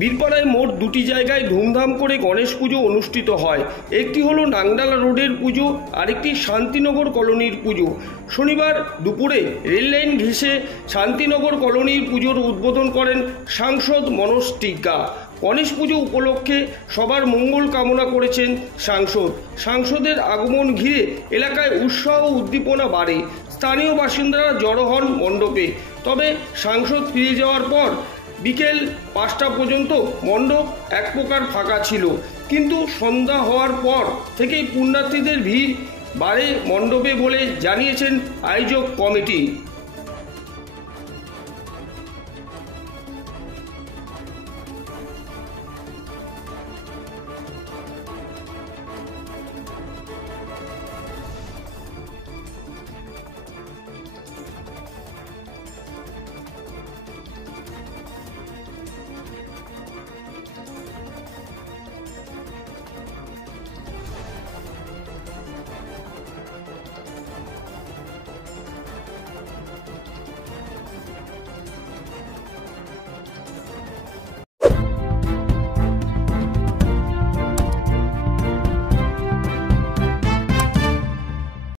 বীরপাড়ায় মোট দুটি জায়গায় ধুমধাম করে গণেশ পুজো অনুষ্ঠিত হয়। একটি হলো নাংডালা রোডের পুজো, আরেকটি শান্তিনগর কলোনির পুজো। শনিবার দুপুরে রেললাইন ঘেঁষে শান্তিনগর কলোনির পুজোর উদ্বোধন করেন সাংসদ মনোজ টিগ্গা। গণেশ পুজো উপলক্ষে সবার মঙ্গল কামনা করেছেন সাংসদের আগমন ঘিরে এলাকায় উৎসাহ ও উদ্দীপনা বাড়ে। স্থানীয় বাসিন্দারা জড়ো হন মণ্ডপে। তবে সাংসদ ফিরে যাওয়ার পর বিকেল 5টা পর্যন্ত মণ্ডপ এক প্রকার ফাঁকা ছিল, কিন্তু সন্ধ্যা হওয়ার পর থেকেই পুণ্যার্থীদের ভিড় বাড়ে মণ্ডপে বলে জানিয়েছেন আয়োজক কমিটি।